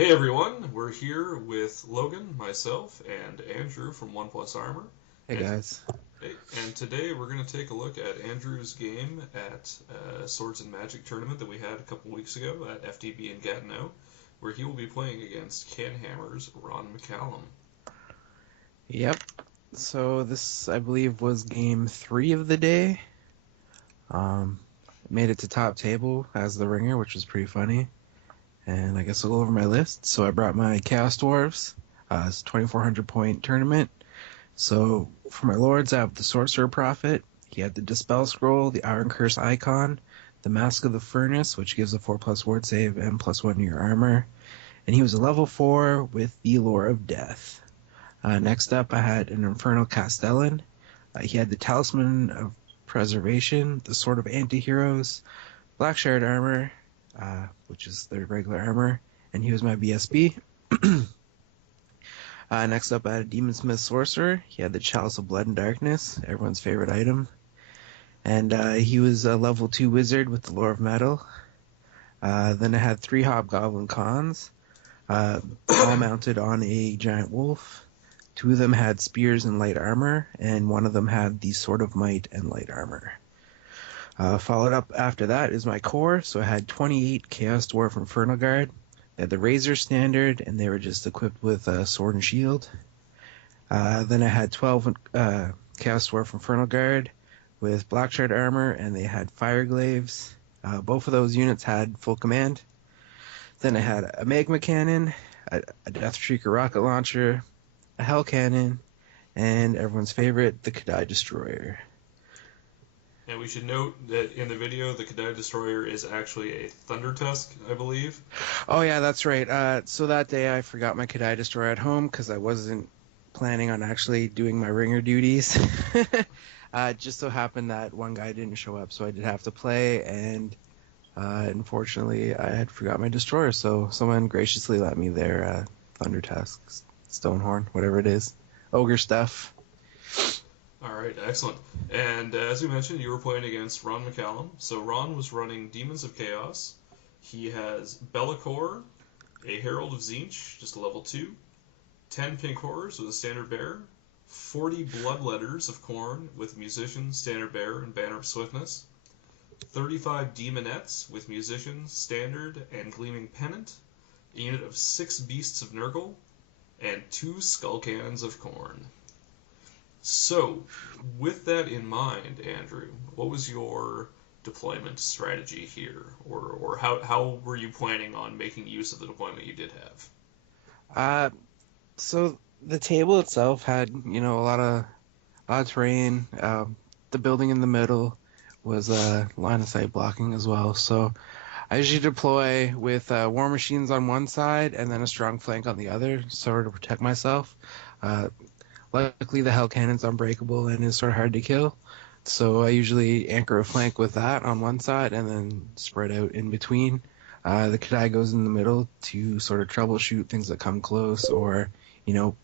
Hey everyone, we're here with Logan, myself, and Andrew from One Plus Armor, Hey and guys. and today we're going to take a look at Andrew's game at Swords and Magic tournament that we had a couple weeks ago at FTB in Gatineau, where he will be playing against Canhammer's Ron McCallum. Yep. So this, I believe, was game three of the day. Um, Made it to top table as the ringer, which was pretty funny. And I guess I'll go over my list. So I brought my Chaos Dwarves. It's a 2,400 point tournament. So for my lords, I have the Sorcerer Prophet. He had the Dispel Scroll, the Iron Curse Icon, the Mask of the Furnace, which gives a 4+ ward save and +1 to your armor. And he was a level 4 with the Lore of Death. Next up, I had an Infernal Castellan. He had the Talisman of Preservation, the Sword of Antiheroes, Black Shard Armor, which is their regular armor, and he was my BSB. Next up, I had a Demon Smith Sorcerer. He had the Chalice of Blood and Darkness, everyone's favorite item. And he was a level 2 wizard with the Lore of Metal. Then I had 3 Hobgoblin Cons, all mounted on a giant wolf. 2 of them had spears and light armor, and 1 of them had the Sword of Might and light armor. Followed up after that is my core, so I had 28 Chaos Dwarf Infernal Guard. They had the Razor Standard, and they were just equipped with Sword and Shield. Then I had 12 Chaos Dwarf Infernal Guard with Black Shard armor, and they had Fire Glaives. Both of those units had full command. Then I had a Magma Cannon, a Death Shrieker rocket launcher, a Hell Cannon, and everyone's favorite, the Kadai Destroyer. And we should note that in the video, the Kadai Destroyer is actually a Thunder Tusk, I believe. Oh yeah, that's right. So that day I forgot my Kadai Destroyer at home because I wasn't planning on actually doing my ringer duties. It just so happened that one guy didn't show up, so I did have to play, and unfortunately I had forgot my Destroyer, so someone graciously let me their Thunder Tusk, Stonehorn, whatever it is. Ogre stuff. All right, excellent. And as we mentioned, you were playing against Ron McCallum. So Ron was running Demons of Chaos. He has Be'lakor, a Herald of Tzeentch, just a level 2, 10 Pink Horrors with a Standard Bearer, 40 Bloodletters of Khorne with Musician, Standard Bearer, and Banner of Swiftness, 35 Demonettes with Musician, Standard, and Gleaming Pennant, a unit of 6 Beasts of Nurgle, and 2 Skull Cannons of Khorne. So, with that in mind, Andrew, what was your deployment strategy here, or how were you planning on making use of the deployment you did have? Uh, so the table itself had, a lot of terrain. The building in the middle was line of sight blocking as well. So I usually deploy with war machines on one side and then a strong flank on the other, sort of to protect myself. Uh, Luckily, the Hell Cannon's unbreakable and is sort of hard to kill. So I usually anchor a flank with that on one side and then spread out in between. The Kadai goes in the middle to sort of troubleshoot things that come close or,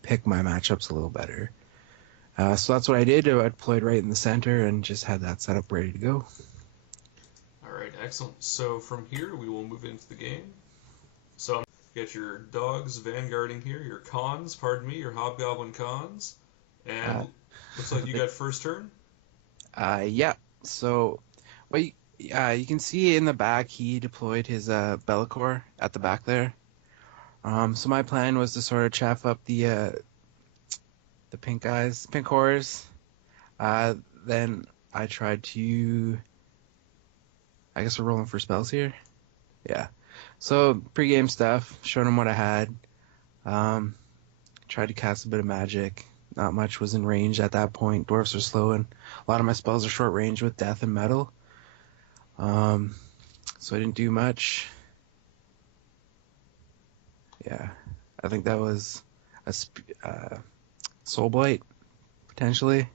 pick my matchups a little better. So that's what I did. I deployed right in the center and just had that setup ready to go. All right, excellent. So from here, we will move into the game. So you got your dogs vanguarding here, your cons, pardon me, your hobgoblin cons, Uh, and looks like you got first turn. yeah. So, what you can see in the back, he deployed his Be'lakor at the back there. So my plan was to sort of chaff up the pink guys, pink horrors. Uh, then I tried to. I guess we're rolling for spells here. Yeah. So pre-game stuff, showed him what I had. Um, Tried to cast a bit of magic. Not much was in range at that point. Dwarfs are slow, and a lot of my spells are short range with death and metal. Um, so I didn't do much. Yeah, I think that was a soul blight potentially.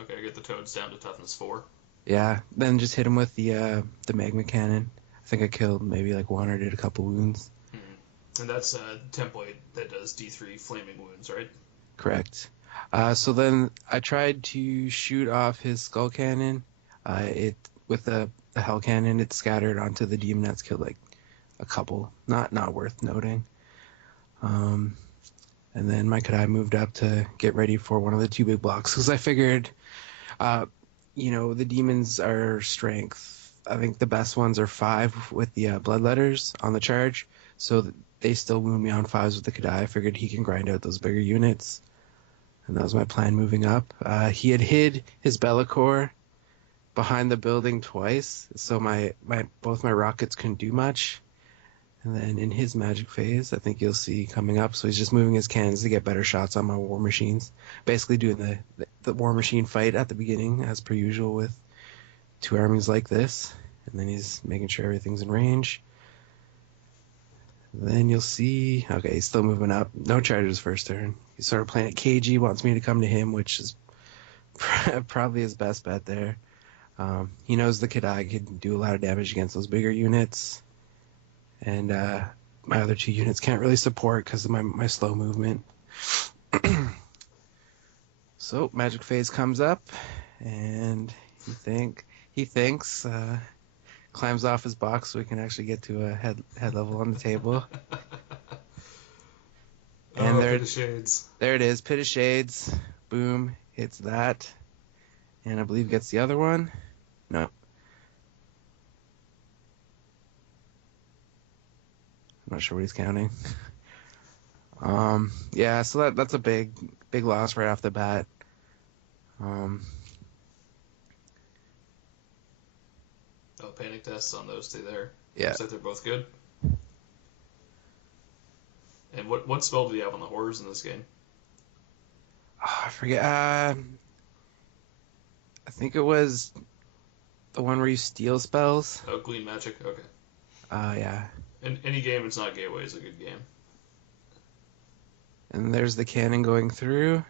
Okay, get the toads down to toughness 4. Yeah, then just hit him with the magma cannon. I think I killed maybe like one or did a couple wounds. And that's a template that does D3 flaming wounds, right? Correct. So then I tried to shoot off his skull cannon. It with the hell cannon, it scattered onto the demonettes, killed like a couple. Not worth noting. Um, and then my Kadai moved up to get ready for one of the two big blocks because I figured, uh, the demons are strength. I think the best ones are 5 with the bloodletters on the charge, so they still wound me on 5s with the Kadai. I figured he can grind out those bigger units, and that was my plan moving up. He had hid his Be'lakor behind the building twice, so both my rockets couldn't do much. And then in his magic phase, I think you'll see coming up, so he's just moving his cannons to get better shots on my war machines. Basically doing the war machine fight at the beginning, as per usual with two armies like this. And then he's making sure everything's in range. Then you'll see, okay, he's still moving up. No charges first turn. He's sort of playing it cagey, wants me to come to him, which is probably his best bet there. He knows the Kadai can do a lot of damage against those bigger units. And my other 2 units can't really support because of my slow movement. So magic phase comes up, and he thinks climbs off his box so we can actually get to a head level on the table. And Pit of Shades. There it is, Pit of Shades. Boom, hits that, and I believe gets the other one. No. I'm not sure what he's counting. Yeah, so that's a big loss right off the bat. Panic tests on those 2 there. Yeah. Looks like they're both good. And what spell do you have on the horrors in this game? Oh, I forget. I think it was the one where you steal spells. Oh, Glean Magic. Okay. Yeah. In any game, it's not Gateway is a good game. And there's the cannon going through.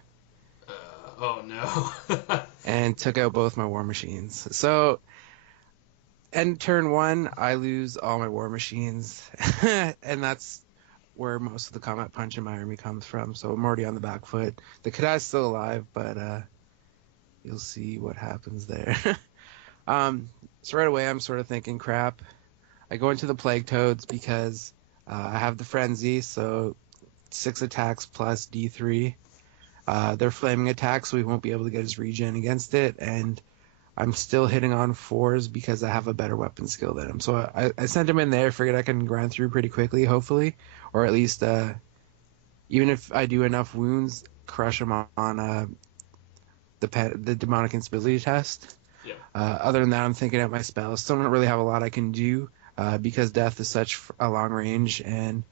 Oh no. And took out both my war machines. So, end turn 1, I lose all my war machines. And that's where most of the combat punch in my army comes from. So I'm already on the back foot. The Kadai's still alive, but you'll see what happens there. So right away, I'm sort of thinking, crap. I go into the Plague Toads because I have the Frenzy, so 6 attacks plus D3. They're flaming attacks, so we won't be able to get his regen against it, and I'm still hitting on 4s because I have a better weapon skill than him. So I sent him in there, figured I can grind through pretty quickly, hopefully, or at least even if I do enough wounds, crush him on the demonic instability test. Yeah. Other than that, I'm thinking out my spells. Still don't really have a lot I can do because death is such a long range, and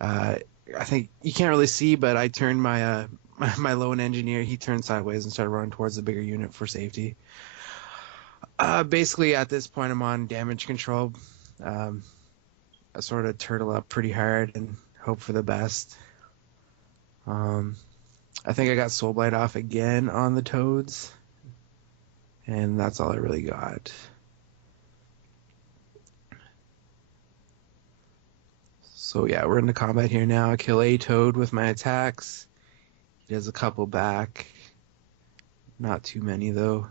I think you can't really see, but I turned my my lone engineer. He turned sideways and started running towards the bigger unit for safety. Basically, at this point, I'm on damage control. I sort of turtle up pretty hard and hope for the best. I think I got Soulblight off again on the Toads, and that's all I really got. So yeah, we're into combat here now. I kill a Toad with my attacks. He does a couple back. Not too many, though.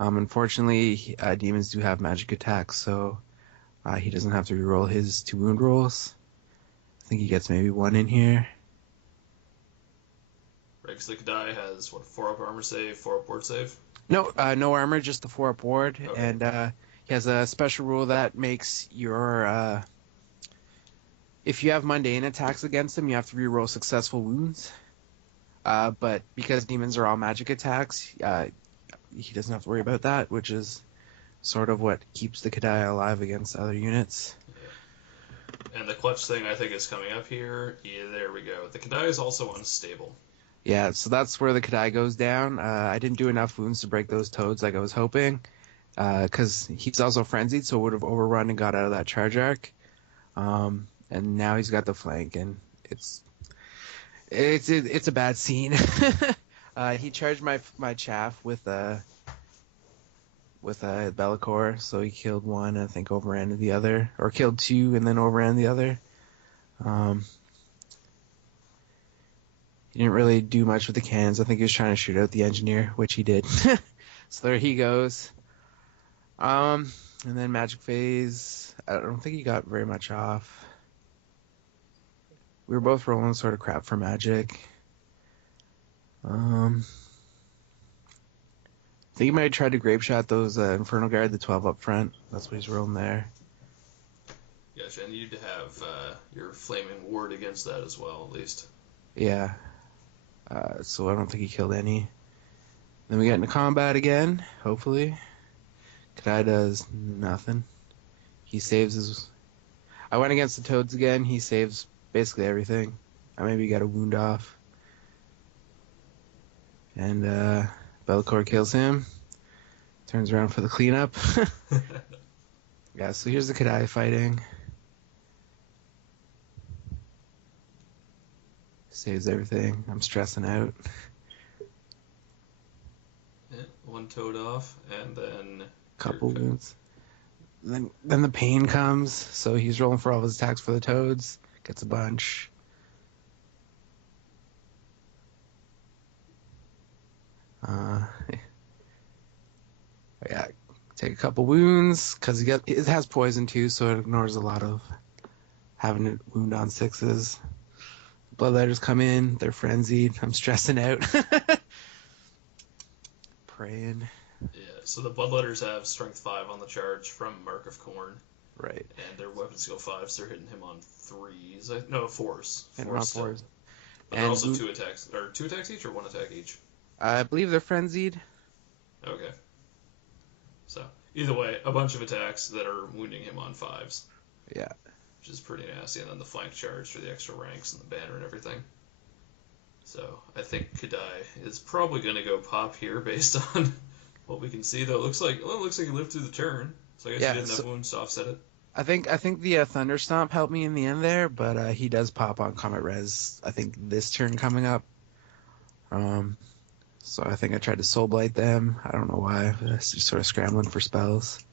Unfortunately, demons do have magic attacks, so he doesn't have to reroll his 2 wound rolls. I think he gets maybe 1 in here. Right, because the Kadai has, 4 up armor save, 4 up ward save? No, no armor, just the 4 up ward. Okay. And he has a special rule that makes your... if you have mundane attacks against him, you have to reroll successful wounds. But because demons are all magic attacks, he doesn't have to worry about that, which is sort of what keeps the Kadai alive against other units. Yeah. And the clutch thing I think is coming up here. Yeah, there we go. The Kadai is also unstable. Yeah, so that's where the Kadai goes down. I didn't do enough wounds to break those Toads like I was hoping, because he's also frenzied, so would have overrun and got out of that charge arc. And now he's got the flank, and it's a bad scene. He charged my chaff with a Be'lakor, so he killed 1, I think overran the other, or killed 2 and then overran the other. He didn't really do much with the cannons. I think he was trying to shoot out the engineer, which he did. So there he goes. And then magic phase. I don't think he got very much off. We were both rolling sort of crap for magic. I think he might have tried to grape shot those Infernal Guard, the 12 up front. That's what he's rolling there. Gotcha, and you'd have your Flaming Ward against that as well, at least. Yeah. So I don't think he killed any. Then we get into combat again, hopefully. Kadai does nothing. He saves his... I went against the Toads again. He saves basically everything. I maybe got a wound off. And Bellicor kills him. Turns around for the cleanup. Yeah, so here's the Kadai fighting. Saves everything. I'm stressing out. Yeah, one Toad off, and then... Couple wounds. Then the pain comes, so he's rolling for all of his attacks for the Toads. Gets a bunch. Yeah, take a couple wounds because it has poison too, so it ignores a lot of having a wound on 6s. Bloodletters come in, they're frenzied. I'm stressing out. Praying. Yeah, so the Bloodletters have Strength 5 on the charge from Mark of Corn. Right. And their weapon skill 5s, so they're hitting him on 3s. No, 4s. And on 4s. But they're also 2 attacks. Or 2 attacks each, or 1 attack each? I believe they're frenzied. Okay. So, either way, a bunch of attacks that are wounding him on 5s. Yeah. Which is pretty nasty. And then the flank charge for the extra ranks and the banner and everything. So, I think Kadai is probably going to go pop here based on what we can see. Though it looks like he lived through the turn. So I guess he didn't have wounds to offset it. I think the Thunder Stomp helped me in the end there, but he does pop on Comet Res, I think, this turn coming up. So I think I tried to Soul Blight them. I don't know why. I was just sort of scrambling for spells.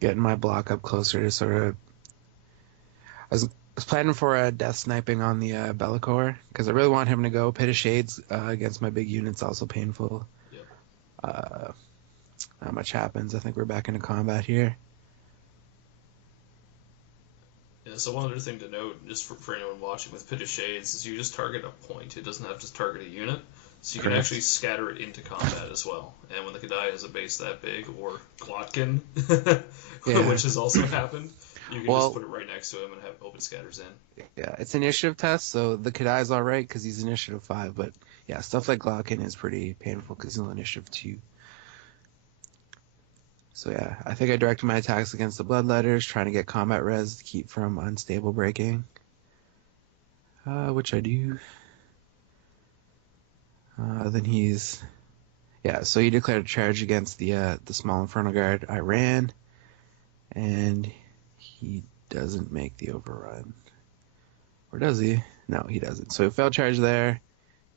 Getting my block up closer to sort of... I was planning for a death sniping on the Bellicor, because I really want him to go. Pit of Shades against my big unit's also painful. Yep. Not much happens. I think we're back into combat here. Yeah, so one other thing to note, just for anyone watching with Pit of Shades, is you just target a point. It doesn't have to target a unit. So you can actually scatter it into combat as well. And when the Kadai has a base that big, or Glotkin, which has also happened, you can just put it right next to him and hope it scatters in. Yeah, it's an initiative test, so the Kadai's alright because he's initiative 5, but yeah, stuff like Glotkin is pretty painful because he's initiative 2. So yeah, I think I directed my attacks against the Bloodletters, trying to get combat res to keep from unstable breaking. Which I do. Then he's... Yeah, so he declared a charge against the small Infernal Guard. I ran, and he doesn't make the overrun. Or does he? No, he doesn't. So failed charge there.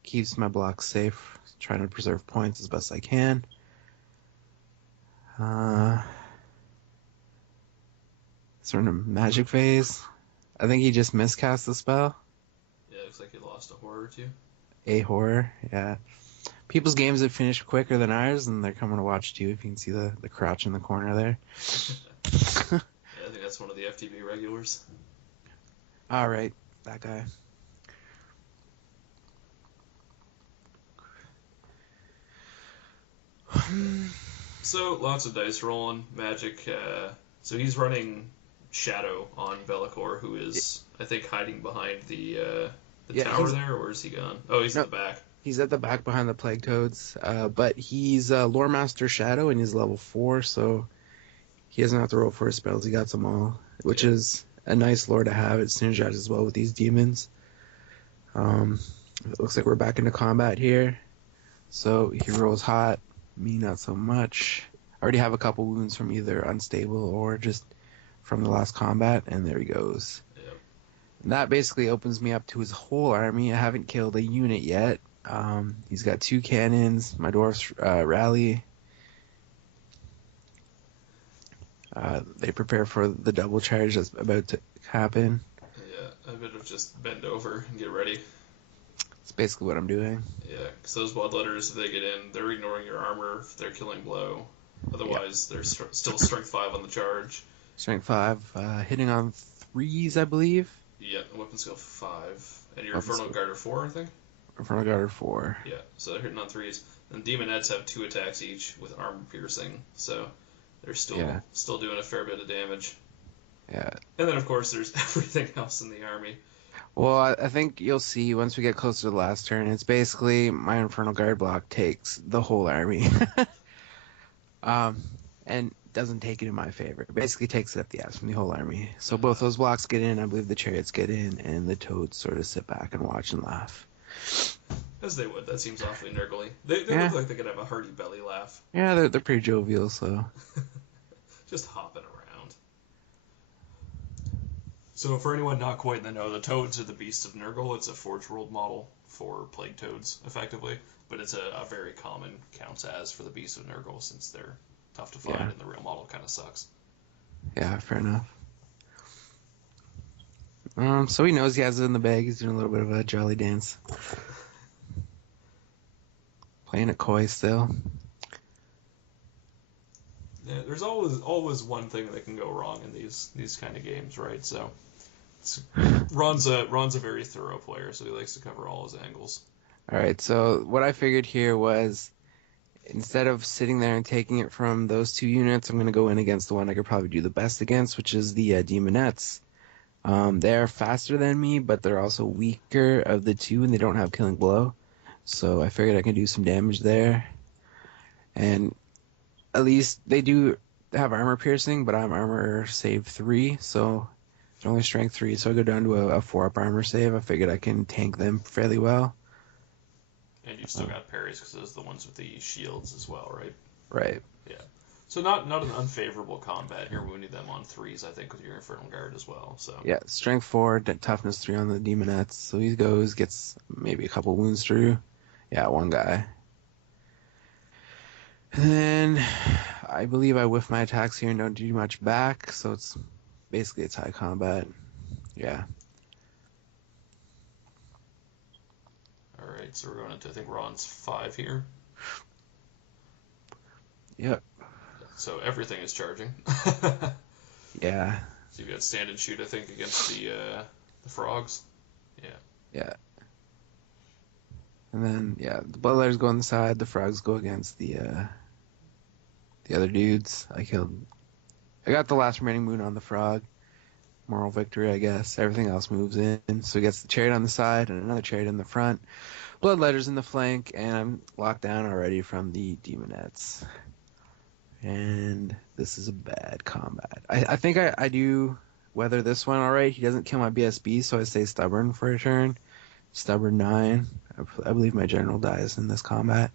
Keeps my blocks safe. Trying to preserve points as best I can. Sort of magic phase. I think he just miscast the spell. Yeah, looks like he lost a horror or two. A horror, yeah. People's games have finished quicker than ours, and they're coming to watch too. If you can see the crouch in the corner there. Yeah, I think that's one of the FTB regulars. All right, that guy. So lots of dice rolling, magic. So he's running Shadow on Bellicor, who is, I think, hiding behind the tower there, or is he gone? Oh, he's in the back. He's at the back behind the Plague Toads, but he's Lore Master Shadow and he's level 4, so he doesn't have to roll for his spells. He got them all, which is a nice lore to have. It synergizes well with these demons. It looks like we're back into combat here. So he rolls hot, me not so much. I already have a couple wounds from either unstable or just from the last combat, and there he goes. Yep. And that basically opens me up to his whole army. I haven't killed a unit yet. He's got 2 cannons. My dwarves rally. They prepare for the double charge that's about to happen. Yeah, I better just bend over and get ready. That's basically what I'm doing. Yeah, because those Bloodletters, if they get in, they're ignoring your armor if they're killing blow. Otherwise, they're still strength 5 on the charge. Strength 5, hitting on 3s, I believe. Yeah, weapon skill 5. And your Weapon Infernal skill. Guard are 4, I think? Infernal Guard 4. Yeah, so they're hitting on 3s. And Demonettes have 2 attacks each with armor piercing, so they're Yeah, still doing a fair bit of damage. yeah. And then, of course, there's everything else in the army. Well, I think you'll see once we get closer to the last turn, it's basically my Infernal Guard block takes the whole army. um, and doesn't take it in my favor. It basically takes it up the ass from the whole army. So both those blocks get in, I believe the chariots get in, and the toads sort of sit back and watch and laugh. As they would. That seems awfully nurgly. They Yeah, look like they could have a hearty belly laugh. yeah, they're pretty jovial, so. Just hopping around. So for anyone not quite in the know, the toads are the beasts of Nurgle. It's a Forge World model for plague toads, effectively. But it's a very common counts as for the beasts of Nurgle since they're tough to find Yeah, and the real model kind of sucks. yeah, fair enough. So he knows he has it in the bag. He's doing a little bit of a jolly dance. Playing it coy still. Yeah, there's always one thing that can go wrong in these kind of games, right? So Ron's a very thorough player, so he likes to cover all his angles. All right, so what I figured here was instead of sitting there and taking it from those two units, I'm going to go in against the one I could probably do the best against, which is the Demonettes. They're faster than me, but they're also weaker of the two, and they don't have Killing Blow. So I figured I could do some damage there. And at least they do have armor piercing, but I'm armor save 3, so it's only strength 3. So I go down to a 4-up armor save. I figured I can tank them fairly well. And you've still got parries because those are the ones with the shields as well, right? Right. Yeah. So not an unfavorable combat. You're wounding them on 3s, I think, with your Infernal Guard as well. So Yeah, strength 4, toughness 3 on the Demonettes. So he goes, gets maybe a couple wounds through. Yeah, one guy. And then I believe I whiff my attacks here and don't do much back, so it's basically a tie combat. Yeah. all right, so we're going into I think Ron's 5 here. Yep. So everything is charging. Yeah. So you've got stand and shoot, I think, against the frogs. Yeah. Yeah. And then yeah, the Bloodletters go on the side, the frogs go against the other dudes. I got the last remaining wound on the frog. Moral victory, I guess. Everything else moves in. So he gets the chariot on the side and another chariot in the front. Bloodletters in the flank, and I'm locked down already from the Demonettes. And this is a bad combat. I think I do weather this one alright. He doesn't kill my BSB, so I stay stubborn for a turn. Stubborn 9. I believe my general dies in this combat.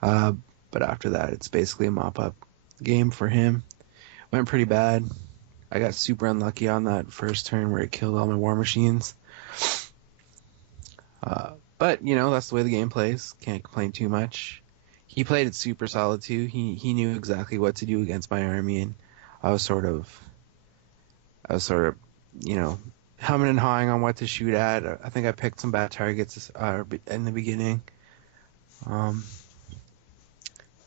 But after that, it's basically a mop-up game for him. Went pretty bad. I got super unlucky on that first turn where it killed all my war machines. But, that's the way the game plays. Can't complain too much. He played it super solid, too. He knew exactly what to do against my army, and I was sort of, humming and hawing on what to shoot at. I think I picked some bad targets in the beginning.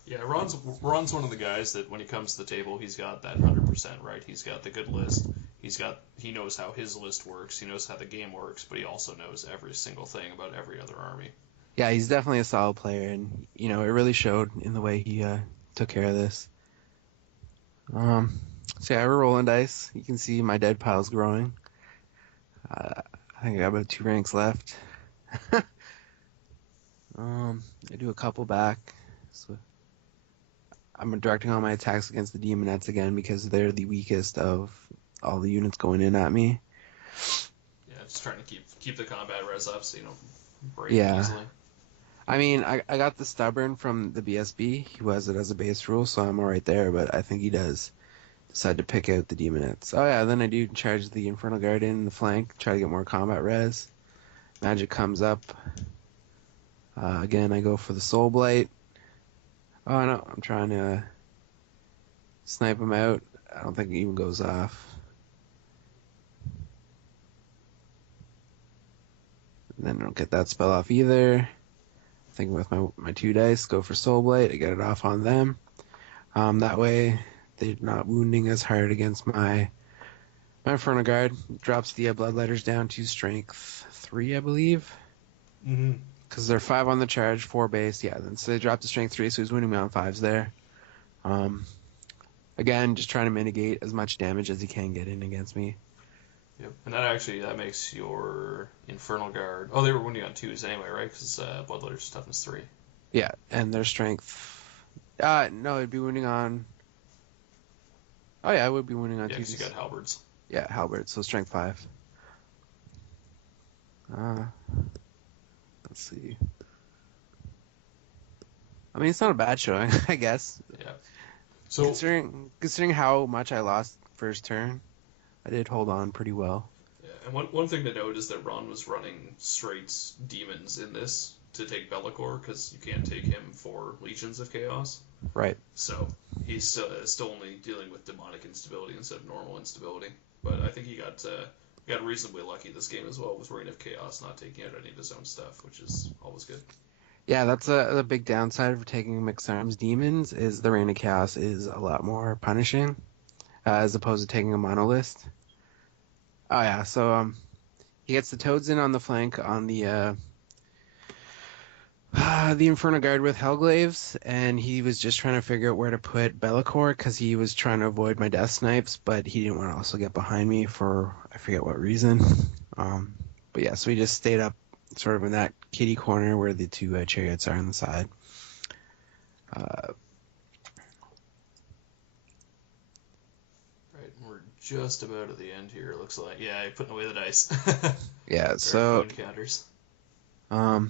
Yeah, Ron's one of the guys that when he comes to the table, he's got that 100% right. He's got the good list. He knows how his list works. He knows how the game works, but he also knows every single thing about every other army. Yeah, he's definitely a solid player, and it really showed in the way he took care of this. So yeah, we're rolling dice. You can see my dead pile's growing. I think I got about 2 ranks left. I do a couple back. So I'm directing all my attacks against the Demonettes again because they're the weakest of all the units going in at me. Yeah, just trying to keep the combat res up so you don't break Yeah. easily. I mean, I got the stubborn from the BSB. He has it as a base rule, so I'm alright there, but I think he does decide to pick out the Demonettes. Oh yeah, then I do charge the Infernal Guard in the flank, try to get more combat res. Magic comes up. Again, I go for the Soul Blight. Oh no, I'm trying to snipe him out. I don't think it even goes off. And then I don't get that spell off either. I think with my 2 dice, go for Soul Blight. I get it off on them. That way, they're not wounding as hard against my Inferno Guard. Drops the blood letters down to strength 3, I believe. Mm-hmm. Because they're 5 on the charge, 4 base. Yeah, then so they dropped to strength 3, so he's wounding me on 5s there. Again, just trying to mitigate as much damage as he can get in against me. Yep. And that makes your Infernal Guard. Oh, they were wounding on 2s anyway, right? Because Blood Letters toughness 3. Yeah, and their strength. No, it'd be wounding on. Oh yeah, I would be wounding on Yeah, 2s. because you got Halberds. Yeah, halberd, so strength 5. Let's see. I mean, it's not a bad showing, I guess. Yeah. So considering how much I lost first turn, I did hold on pretty well. yeah, and one thing to note is that Ron was running straight demons in this to take Be'lakor because you can't take him for Legions of Chaos. Right. So he's still only dealing with demonic instability instead of normal instability. But I think he got reasonably lucky this game as well with Reign of Chaos not taking out any of his own stuff, which is always good. Yeah, that's a big downside for taking mixed arms demons is the Reign of Chaos is a lot more punishing as opposed to taking a monolith. Oh yeah, so he gets the toads in on the flank on the Inferno Guard with Hellglaives, and he was just trying to figure out where to put Be'lakor because he was trying to avoid my death snipes, but he didn't want to also get behind me for I forget what reason. But yeah, so he just stayed up sort of in that kitty corner where the 2 chariots are on the side. Right, we're just about at the end here. It looks like yeah, putting away the dice. Yeah, so counters. I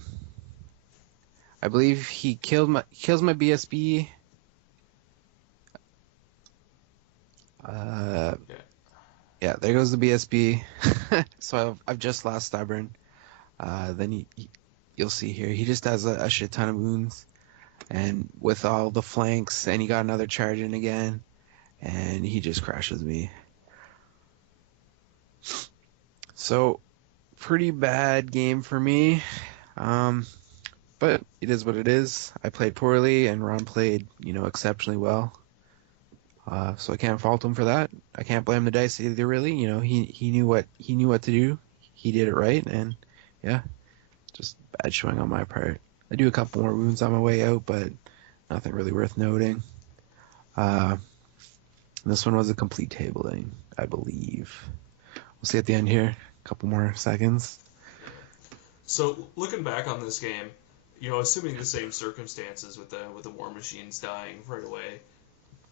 believe he kills my BSB. Yeah, there goes the BSB. So I've just lost Stubborn. Then you'll see here, he just has a shit ton of wounds, and with all the flanks, and he got another charge in again, and he just crashes me. So pretty bad game for me. But it is what it is. I played poorly, and Ron played, exceptionally well. So I can't fault him for that. I can't blame the dice either, really. He knew what to do. He did it right, and yeah, just bad showing on my part. I do a couple more wounds on my way out, but nothing really worth noting. This one was a complete tabling, I believe. We'll see at the end here. A couple more seconds. So looking back on this game, assuming the same circumstances with the War Machines dying right away,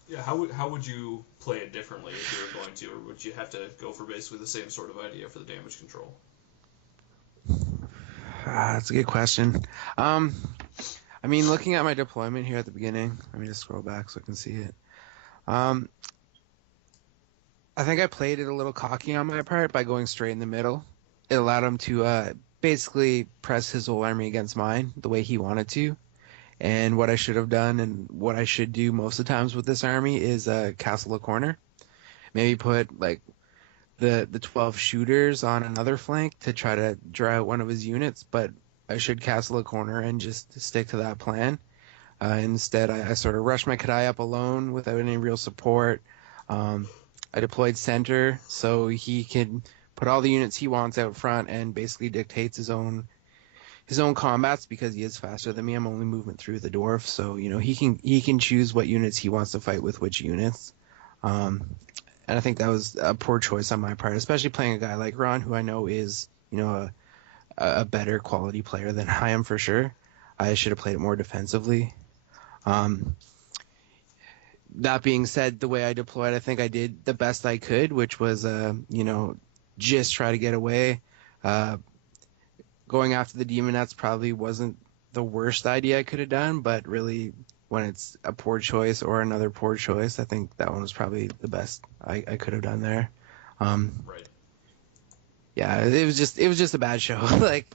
yeah, how would you play it differently if you were going to, or would you have to go for basically the same sort of idea for the damage control? That's a good question. I mean, looking at my deployment here at the beginning, let me just scroll back so I can see it. I think I played it a little cocky on my part by going straight in the middle. It allowed him to basically press his whole army against mine the way he wanted to. And what I should have done and what I should do most of the times with this army is castle a corner. Maybe put like the 12 shooters on another flank to try to draw out one of his units, but I should castle a corner and just stick to that plan. Instead, I sort of rushed my Kadai up alone without any real support. I deployed center so he can put all the units he wants out front and basically dictates his own combats because he is faster than me. I'm only movement through the dwarf, so he can choose what units he wants to fight with which units. And I think that was a poor choice on my part, especially playing a guy like Ron, who I know is a better quality player than I am for sure. I should have played it more defensively. That being said, the way I deployed, I think I did the best I could, which was just try to get away. Going after the demonettes probably wasn't the worst idea I could have done, but really when it's a poor choice or another poor choice, I think that one was probably the best I could have done there. Right. Yeah, it was just a bad show. Like,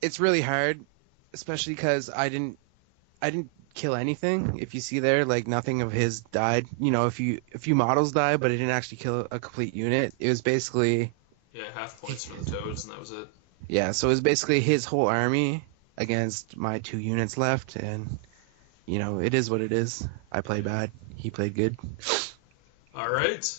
it's really hard, especially because I didn't kill anything. If you see there, like nothing of his died. A few models died, but it didn't actually kill a complete unit. It was basically half points for the toads, and that was it. Yeah, so it was basically his whole army against my 2 units left, and it is what it is. I played bad. He played good. All right.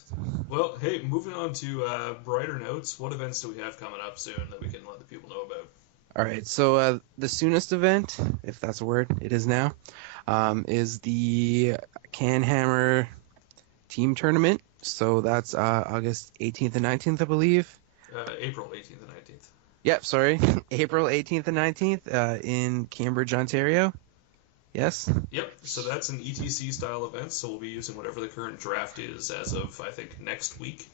Well, hey, moving on to brighter notes. What events do we have coming up soon that we can let the people know about? All right, so the soonest event, if that's a word, it is now, is the Canhammer team tournament. So that's August 18th and 19th, I believe. April 18th and 19th. Yep, sorry. April 18th and 19th in Cambridge, Ontario. Yes? Yep, so that's an ETC style event, so we'll be using whatever the current draft is as of, I think, next week.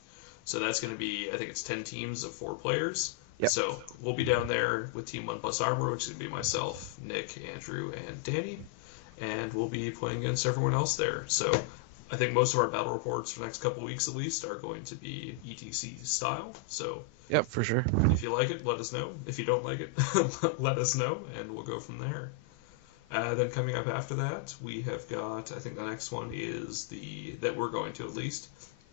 So that's going to be, I think it's 10 teams of 4 players. Yep. So we'll be down there with Team 1 Plus Armor, which is going to be myself, Nick, Andrew, and Danny. And we'll be playing against everyone else there. So I think most of our battle reports for the next couple weeks at least are going to be ETC style. So Yep, for sure. if you like it, let us know. If you don't like it, let us know, and we'll go from there. Then coming up after that, we have got, I think the next one is that we're going to at least,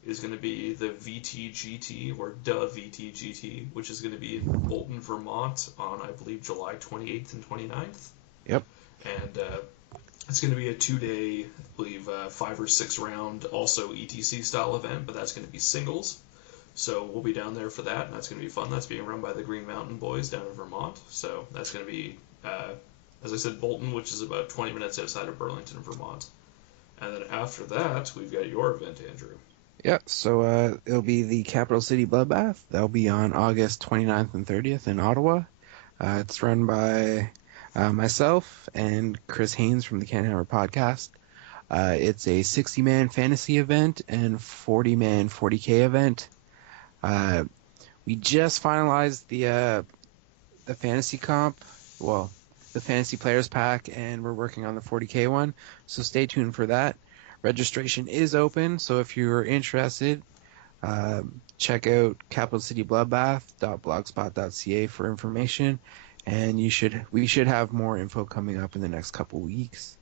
is going to be the VTGT, or the VTGT, which is going to be in Bolton, Vermont on, I believe, July 28th and 29th. Yep. And it's going to be a 2-day, I believe, 5 or 6 round, also ETC style event, but that's going to be singles. So we'll be down there for that, and that's going to be fun. That's being run by the Green Mountain Boys down in Vermont. So that's going to be, as I said, Bolton, which is about 20 minutes outside of Burlington, Vermont. And then after that, we've got your event, Andrew. Yeah, so it'll be the Capital City Bloodbath. That'll be on August 29th and 30th in Ottawa. It's run by myself and Chris Haynes from the Canhammer podcast. It's a 60-man fantasy event and 40-man 40K event. We just finalized the fantasy comp, well, the fantasy players pack, and we're working on the 40K one, so stay tuned for that. Registration is open, so if you're interested, check out capitalcitybloodbath.blogspot.ca for information, and we should have more info coming up in the next couple weeks.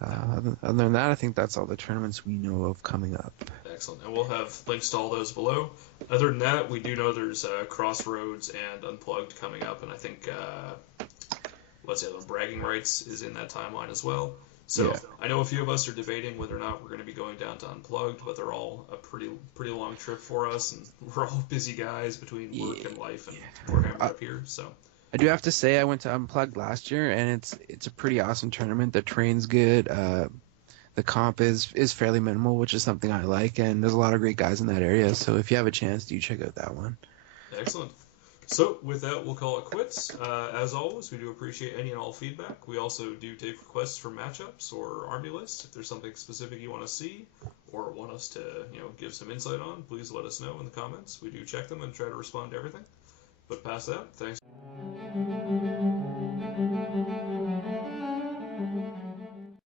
Other than that, I think that's all the tournaments we know of coming up. Excellent. And we'll have links to all those below. Other than that, we do know there's Crossroads and Unplugged coming up, and I think, what's the other one? Bragging Rights is in that timeline as well. So yeah. I know a few of us are debating whether or not we're going to be going down to Unplugged, but they're all a pretty long trip for us, and we're all busy guys between work and life and Warhammer up here. So I do have to say I went to Unplugged last year, and it's a pretty awesome tournament. The terrain's good. The comp is fairly minimal, which is something I like, and there's a lot of great guys in that area. So if you have a chance, do check out that one. Excellent. So with that, we'll call it quits. As always, we do appreciate any and all feedback. We also do take requests for matchups or army lists. If there's something specific you want to see or want us to, give some insight on, please let us know in the comments. We do check them and try to respond to everything. But past that, thanks.